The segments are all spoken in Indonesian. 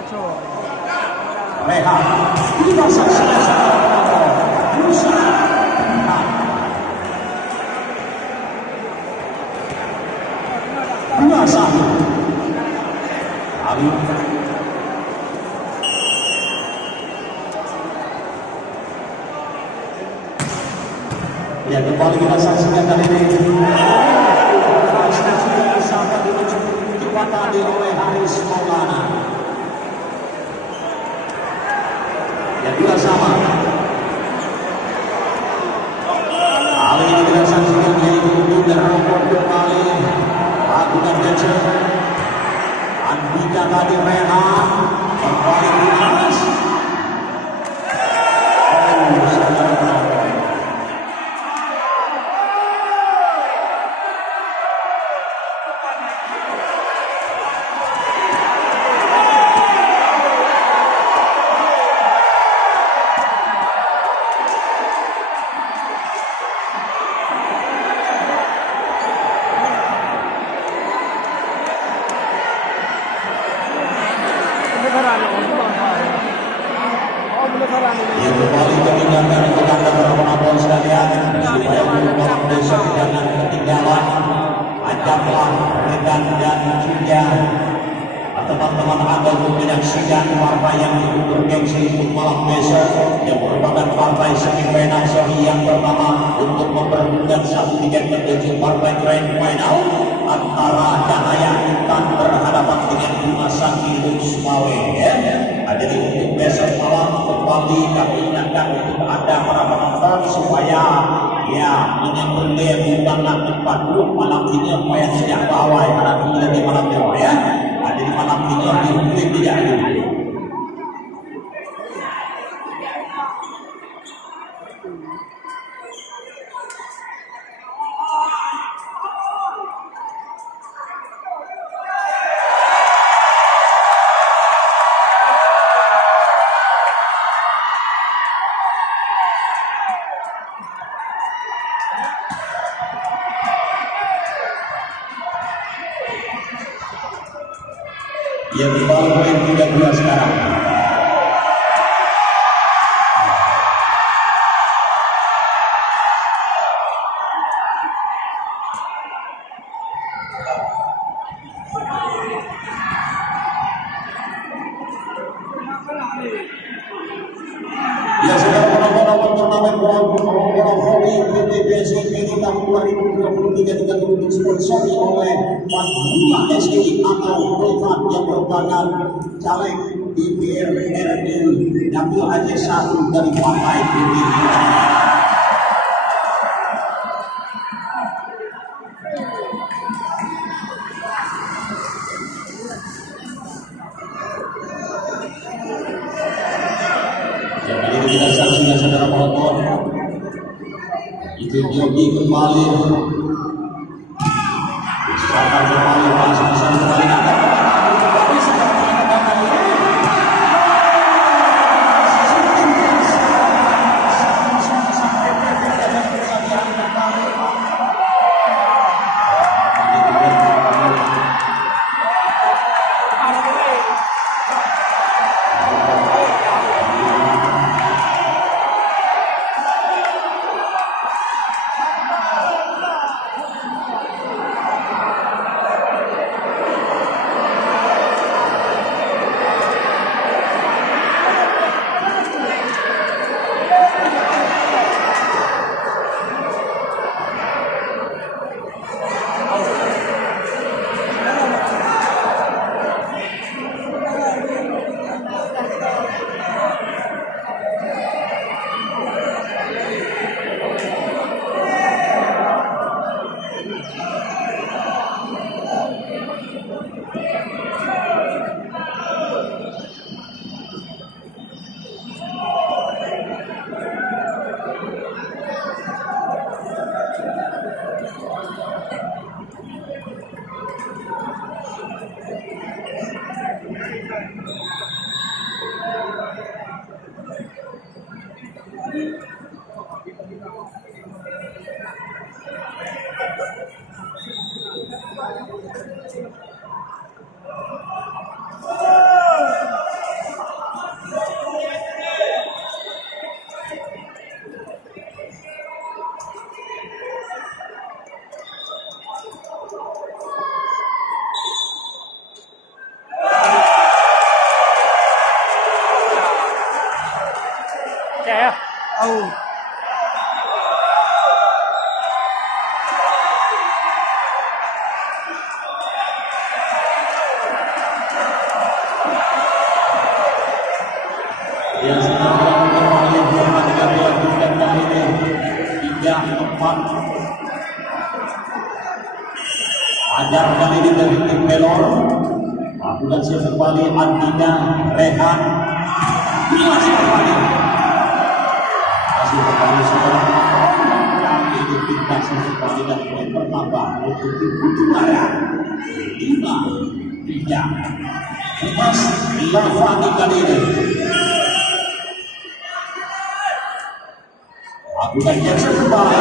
Rehan kita saksikan Musa dua satu lalu ya kembali kita saksikan kali ini sampai dicepatkan oleh Haris Maulana yang juga sama. Kali ini kita saksikan yaitu Bunda Rokok kembali lakukan gece Andika tadi Rehan kembali Dimas yang kembali ketinggalan untuk anda para penonton sekalian supaya penonton desa jangan ketinggalan ajaklah rekan dan juga teman-teman anda untuk menyaksikan partai yang bergengsi untuk malam besok yang merupakan partai semifinal seri yang pertama untuk memperebutkan satu tiket menuju partai grand final antara Cahaya Intan berhadapan dengan Bima Sakti Luxmawe ya. Jadi untuk besok malam kembali kami ingatkan untuk anda para penonton supaya ya menyambut dia bukan tempat dulu malam ini supaya tidak bawah karena ini di malam bawah ya. Jadi malam ini dihukum tidak dulu. Yang kembali poin 32 sekarang. Ya sudah penonton turnamen bola voli PTBSI tahun 2023 disponsori oleh Madura SI atau Privat yang merupakan caleg DPR RI dapil Aceh 1 dari Partai PTBSI. Kita saksikan saudara penonton itu jogi kembali sekarang kembali pasang kembali Out. Yang sedang melakukan oleh pertandingan dilakukan kali ini 3-4. Ajar kali ini dari tim Pelor lakukan siap kembali Andika Rehan masih kembali saudara itu kita kembali dan poin bertambah untuk tim Utara 5-3. Mas Lavani kali ini lakukan Jackson kembali.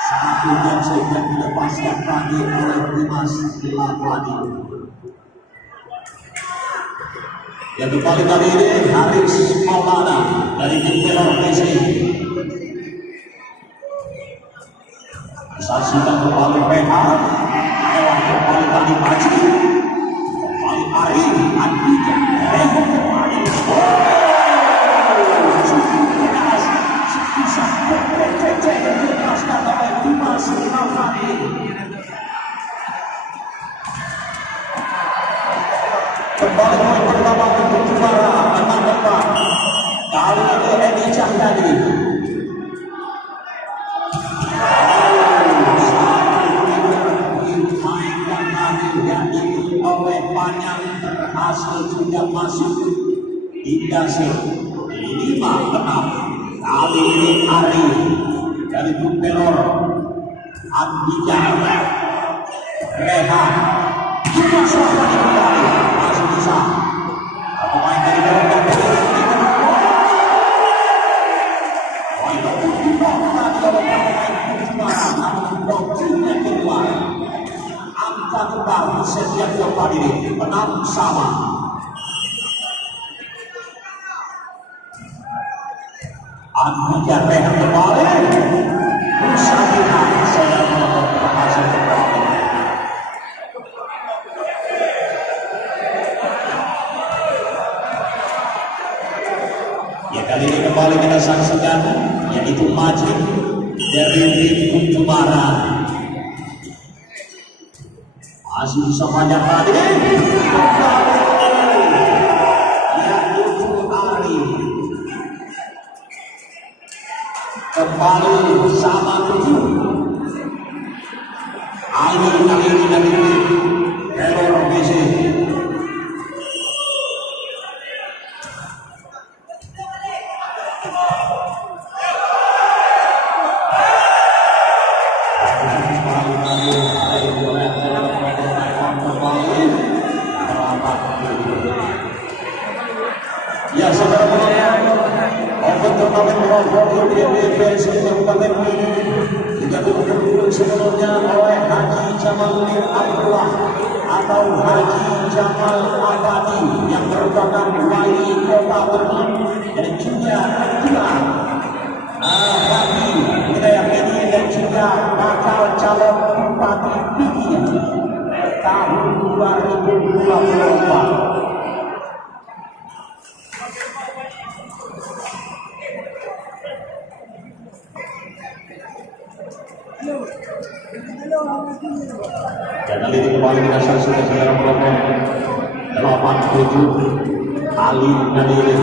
Satu Jackson yang dilepaskan tadi oleh Dimas Lavani. Yang kembali kali ini Haris Maulana dari tim Pelor PC. Saksikan kembali PH. Lewat kembali tadi Paci. Kembali Ari Andika. Kembali. Kembali poin pertama untuk juara 6-4. Kali ini Edi Cahyadi. Dimainkan lagi dan itu oleh Panjang berhasil juga masuk Indasir 5-6. Kali ini Ari dari tim Pelor Andika Rehan juga selama kembali masih bisa pemain dari Pelor dan angka kembali setiap tempat ini menang sama. Andika Rehan kembali Musabina sedang melakukan berhasil kembali. Ya kali ini kembali kita saksikan yaitu Majid dari tim Jumara masih bisa banyak tadi kembali sama 7. Aini kali ini dari Pelor PC. Ya saudara penonton, open turnamen World DWP Kabupaten ini juga didukung sebelumnya oleh Haji Jamaluddin Abdullah atau Haji Jamal Abadi yang merupakan wali kota Bogor dan juga bagi wilayah ini dan juga bakal calon bupati Pidi tahun 2024. Dan kali ini kembali kita saksikan saudara penonton 87 Ali Nadiri.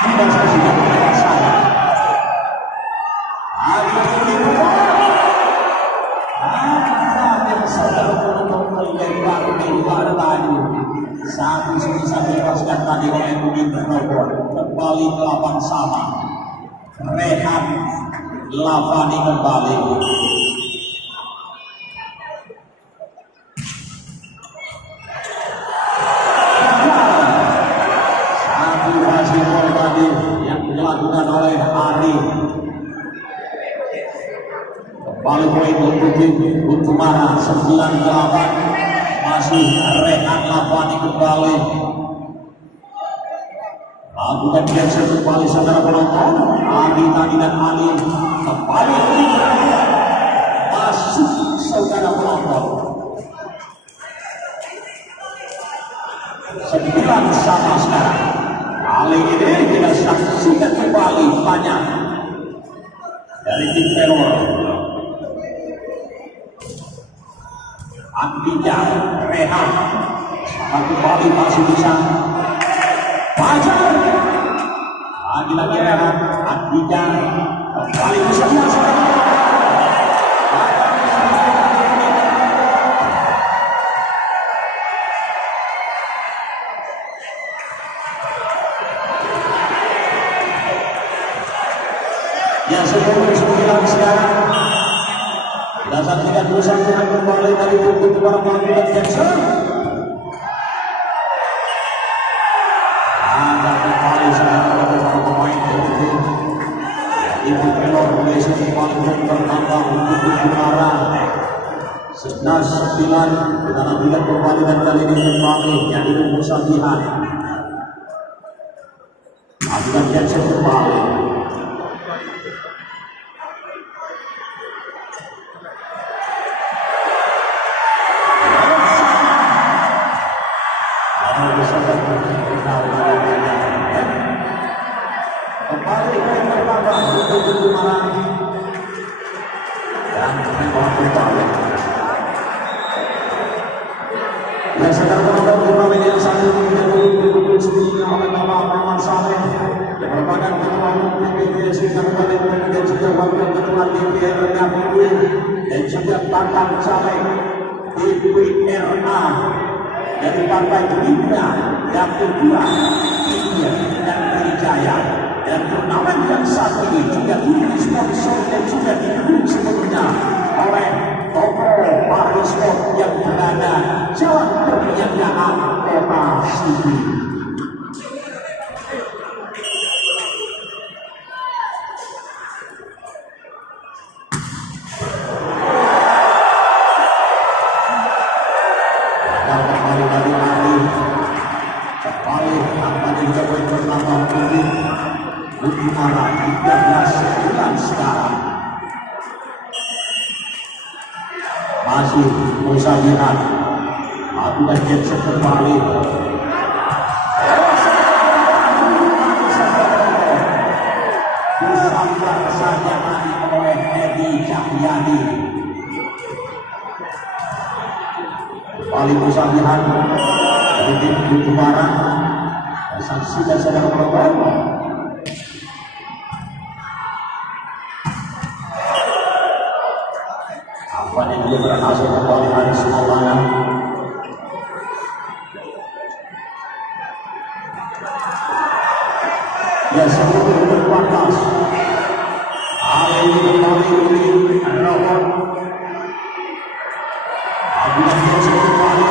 Kita saksikan saya. Ali Nadiri. Yang saudara penonton melebar di luar tadi. Satu bisa dilepaskan tadi oleh Budi Bernobor. Kembali 8 sama. Rehan Lavani kembali. Satu masih gol tadi yang dilakukan oleh Ari. Kembali poin untuk Utmara 9-8. Masih Rehan Lavani kembali. Lakukan biasa kembali saudara penonton. Adi tadi dan Ali kembali masuk saudara penonton. dari tim Pelor. Andija Rehan satu kali masih bisa Fajar lagi Rehan. Andija kembali bisa biasa. Ya, 10-9 sekarang. Dan saat ini kan berusaha kembali dari untuk para pemain Jackson. Ada kembali sekarang para pemain dari Ibu Pelor Malaysia kembali bertambah untuk juara 11-9 dengan ambilan kembali dan kali ini kembali yang itu Musabihan. Ambilan Jackson kembali. Dan sedang menonton turnamen yang satu ini disebutnya oleh nama Muhammad Saleh yang merupakan ketua umum PBVSI Kabupaten dan juga wakil ketua DPR KPU dan juga Tatang Saleh DPRA dari Partai Gerindra yang kedua India dan Wijaya. Dan turnamen yang satu ini juga disponsor dan juga didukung sepenuhnya oleh toko Parisport yang berada Jalan Perniagaan Kota Sigi. Dan kembali dari Ali kembali tanpa juga poin bertambah untuk arah 13-9 sekarang. Masih Musabihan Abdullah Jackson kembali. Disambar saja tadi oleh Edi Cahyadi. Kembali Musabihan dari tim Bukit Barat. Saksi dan saudara penonton. Apanya dia berhasil kembali hari Maulana. Ya, 10-14. Ali ini kembali ini Rahman. Abdullah Jackson kembali.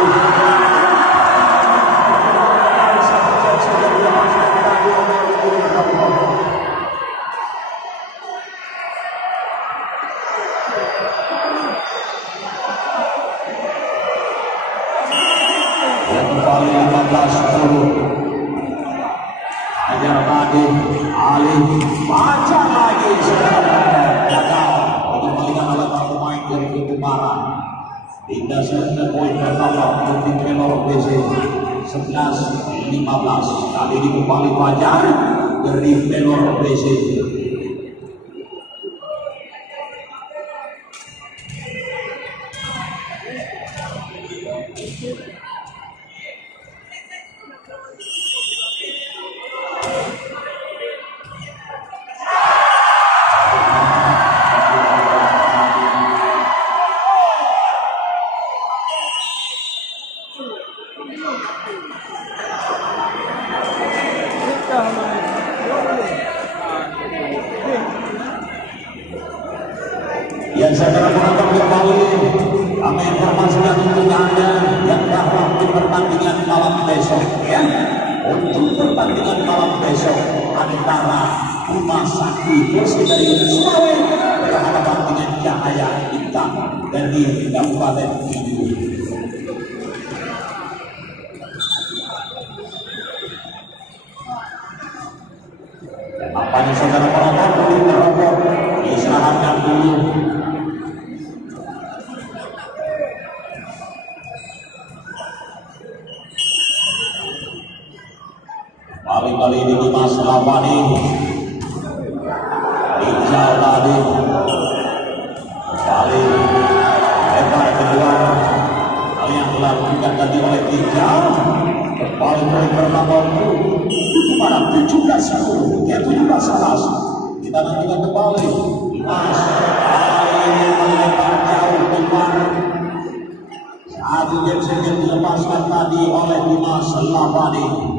Kembali 15-10. Ajar tadi Ali baca lagi gagal dikembalikan oleh para pemain dari Bukit Barat. Hingga selesai poin bertambah untuk Pelor BC 11-15. Kali ini kembali Fajar dari Pelor BC. Yang saya penonton kembali, kami informasikan untuk Anda yang bahwa untuk pertandingan malam besok, ya, untuk pertandingan malam besok antara Bima Sakti versi dari Sulawesi berhadapan dengan Cahaya Hitam dari Kabupaten Tidul. Apanya saudara penonton boleh merokok, istirahatkan dulu. Kali ini Dimas Lawani Ijal tadi ketiga kembali poin pertama kepada 17-10 ya 17-11. Kita nantikan kembali Mas Ali melempar jauh keluar. Satu game saja dilepaskan tadi oleh Dimas Labani.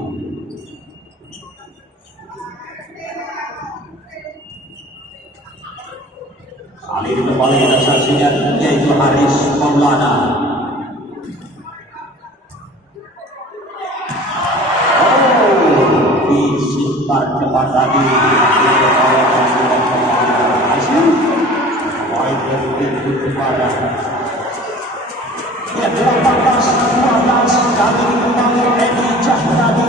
Kali ini kembali kita saksikan yaitu Haris Maulana. Disimpan cepat tadi. Poin dari pintu kepada. Ya 18-12 kali ini kembali Edi Cahyadi.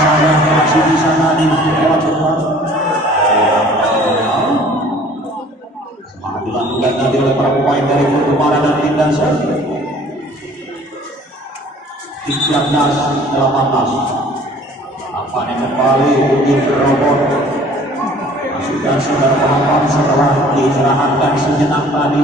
Saya masih di sana di lewat cepat. Semangat dilakukan nanti oleh para pemain dari Pertumara dan Tindasan. 19-18. Nampaknya kembali di robot. Masukkan saudara penonton setelah diistirahatkan sejenak tadi.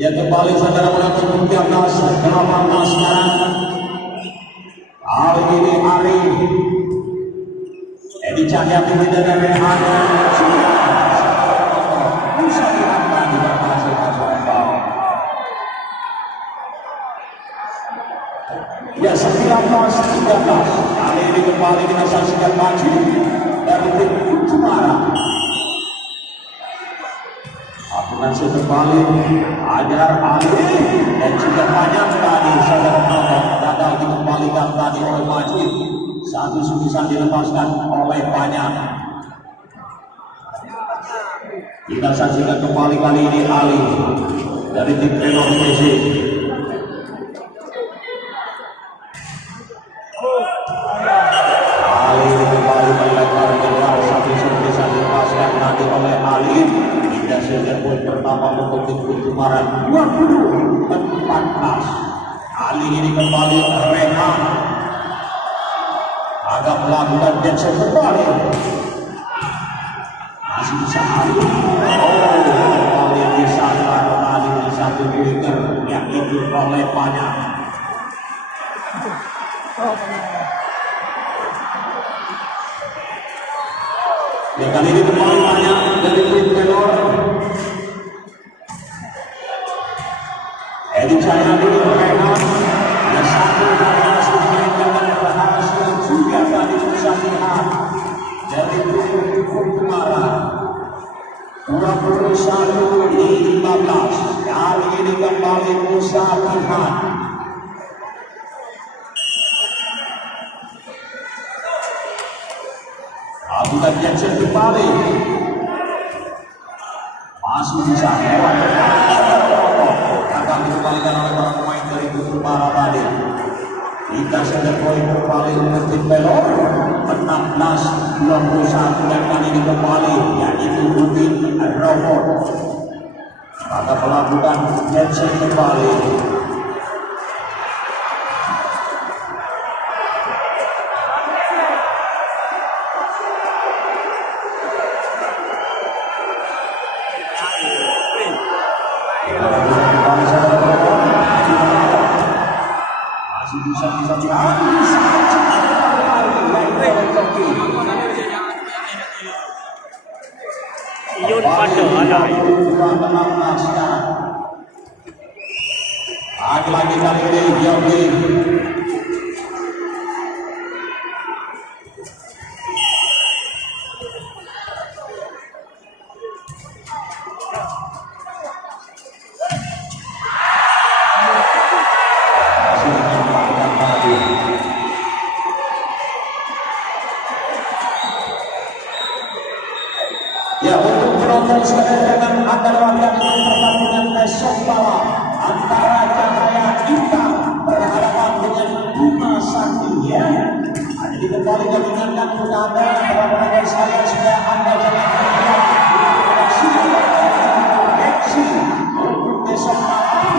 Ya kembali saudara menonton 13-18 sekarang. Kali ini Ari Edi Cahyadi dan Rehan bisa diangkat di berhasil masuk. Ya 19-13. Kali ini kembali kita saksikan maju dari tim Pertumara. Masih kembali Ajar Ali dan juga banyak tadi saudara penonton gagal dikembalikan tadi oleh Majid. Satu subisan dilepaskan oleh banyak. Kita saksikan kembali kali ini Ali dari tim Renor PC. Ali kembali melempar keluar, satu subisan dilepaskan tadi oleh Ali. Hasilnya poin pertama untuk tim Pertumara 20-14. Kali ini kembali Rehan agak melakukan geser kembali. Masih bisa Ali. Kembali disasar tadi di satu winger yang itu oleh banyak. Ya kali ini kembali banyak dari tim Pelor. Edi Cahyadi Rehan ada satu dari hasil mainkan dan berhasil juga tadi bisa lihat dari tim Pertumara 21-15. Kali ini kembali Musa Tuhan. Bukan Jackson kembali masih bisa lewat akan dikembalikan oleh para pemain dari Pertumara tadi. Kita sudah poin kembali untuk tim Pelor 16-21 dan kali ini kembali yaitu Udin Robot akan melakukan Jackson kembali. Yun pada ada. Lagi-lagi kali ini Yogi. Ya untuk Jadi kembali kami ingatkan kepada para saya sudah Anda jangan aksi untuk besok malam.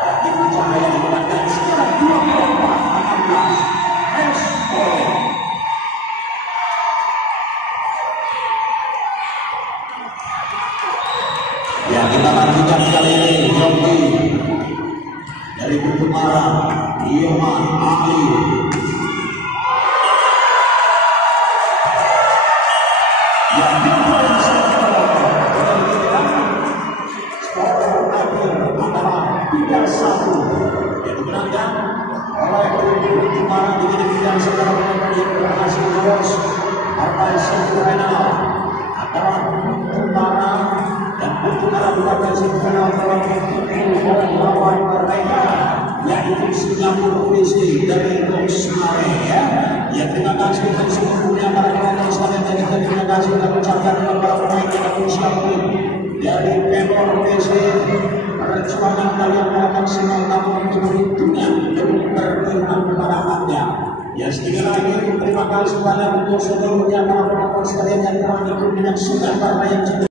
Ya, itu cahaya digunakan sekitar 24:16. Ya, kita lanjutkan kali ini joki dari Kutumara, Yoman Ali. Yang dipoin skor akhir adalah 3-1 yang dimenangkan oleh Kutumara dengan bidang secara yang berhasil lolos partai semifinal antara Kutumara dan Kutumara berlaga semifinal melawan mereka yaitu Singapura FC dari Rosemary ya. Ya, terima kasih untuk seluruhnya para penonton sekalian dan juga terima kasih kami ucapkan kepada para pemain Indonesia dari Pemprov FC. Perjuangan kalian pada maksimal namun keberuntungan demi berpihak kepada Anda. Ya, sekali lagi terima kasih banyak untuk seluruhnya para penonton sekalian yang telah ikut menyaksikan partai yang